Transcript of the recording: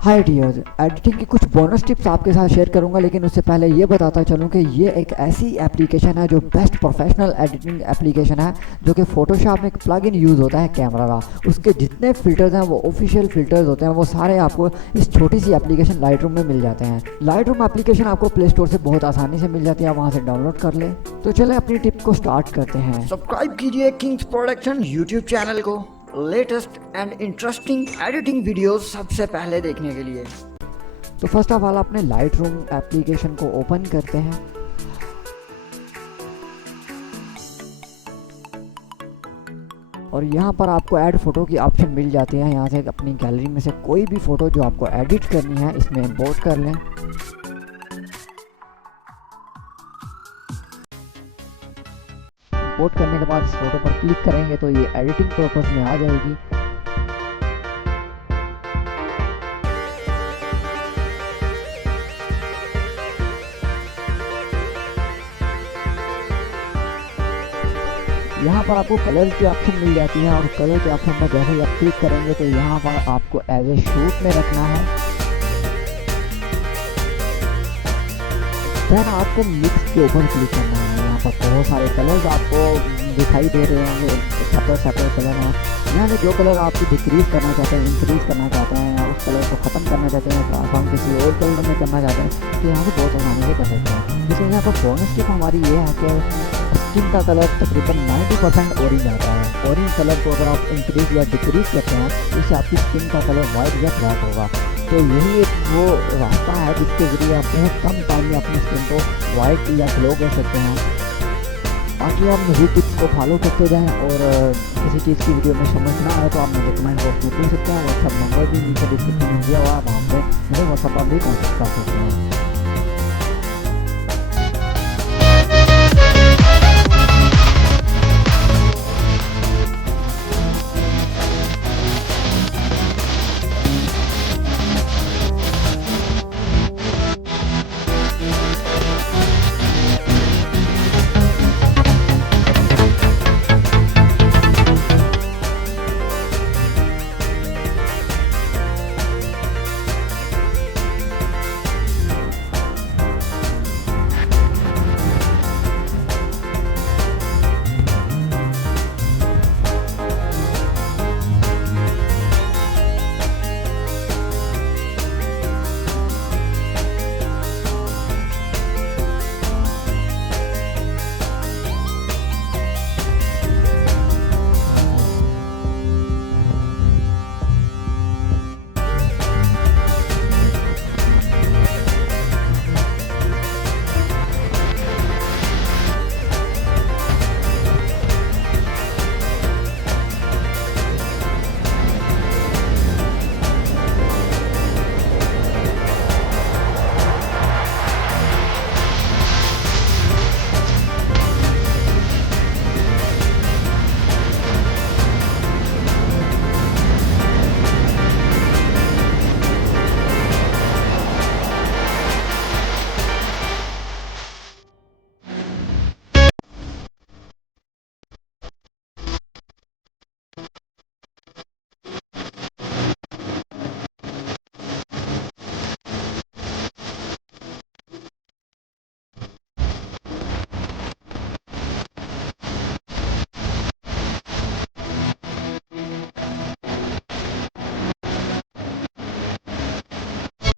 Hi dear, editing की कुछ bonus tips आपके साथ शेयर करूंगा, लेकिन उससे पहले ये बताता चलूं कि ये एक ऐसी एप्लीकेशन है जो बेस्ट प्रोफेशनल एडिटिंग एप्लीकेशन है, जो कि फोटोशॉप में एक प्लग इन यूज़ होता है कैमरा का। उसके जितने फ़िल्टर्स हैं वो ऑफिशियल फ़िल्टर्स होते हैं, वो सारे आपको इस छोटी सी एप्लीकेशन लाइटरूम में मिल जाते हैं। लाइटरूम एप्लीकेशन आपको प्ले स्टोर से बहुत आसानी से मिल जाती है, आप वहाँ से डाउनलोड कर लें। तो चले अपनी टिप को स्टार्ट करते हैं। सब्सक्राइब कीजिए किंग्स प्रोडक्शन यूट्यूब चैनल को latest and interesting editing videos सबसे पहले देखने के लिए। तो फर्स्ट ऑफ ऑल अपने लाइटरूम एप्लीकेशन को ओपन करते हैं। और यहाँ पर आपको ऐड फ़ोटो की ऑप्शन मिल जाती है। यहाँ से अपनी गैलरी में से कोई भी फ़ोटो जो आपको एडिट करनी है इसमें इंपोर्ट कर लें। इंपोर्ट करने के बाद इस फोटो पर क्लिक करेंगे तो ये एडिटिंग पर्पस में आ जाएगी। यहाँ पर आपको कलर की ऑप्शन मिल जाती है और कलर के ऑप्शन पर जैसे ही आप क्लिक करेंगे तो यहाँ पर आपको एज ए शूट में रखना है। फिर आपको मिक्स के ऊपर क्लिक करना है। यहाँ पर बहुत सारे कलर्स आपको दिखाई दे रहे होंगे, सेपरेट कलर हैं। यहाँ से जो कलर आप डिक्रीज करना चाहते हैं, इंक्रीज करना चाहते हैं, या उस कलर को ख़त्म करना चाहते हैं, ट्रांसफॉर्म किसी और कलर में करना चाहते हैं, तो यहाँ से बहुत आसानी से कर सकते हैं। जैसे यहाँ पर बोनस टिप हमारी ये है कि स्किन का कलर तकरीबन 90% ऑरेंज आता है। ऑरेंज कलर को अगर आप इंक्रीज या डिक्रीज करते हैं तो इससे आपकी स्किन का कलर वाइट या ब्लैक होगा। तो यही एक वो रास्ता है जिसके ज़रिए आप बहुत कम टाइम में अपनी स्किन को वाइट या ग्लो कर सकते हैं। बाकी आप मेरी टिप्स को फॉलो करते जाएं, और किसी चीज़ की वीडियो में समझ ना आए तो आप मुझे कमेंट बॉक्स में पूछ सकते हैं। व्हाट्सअप नंबर भी नीचे डिस्क्रिप्शन में दिया हुआ है, वहाँ पे मुझे व्हाट्सअप पर भी कॉन्टेक्ट कर सकते हैं।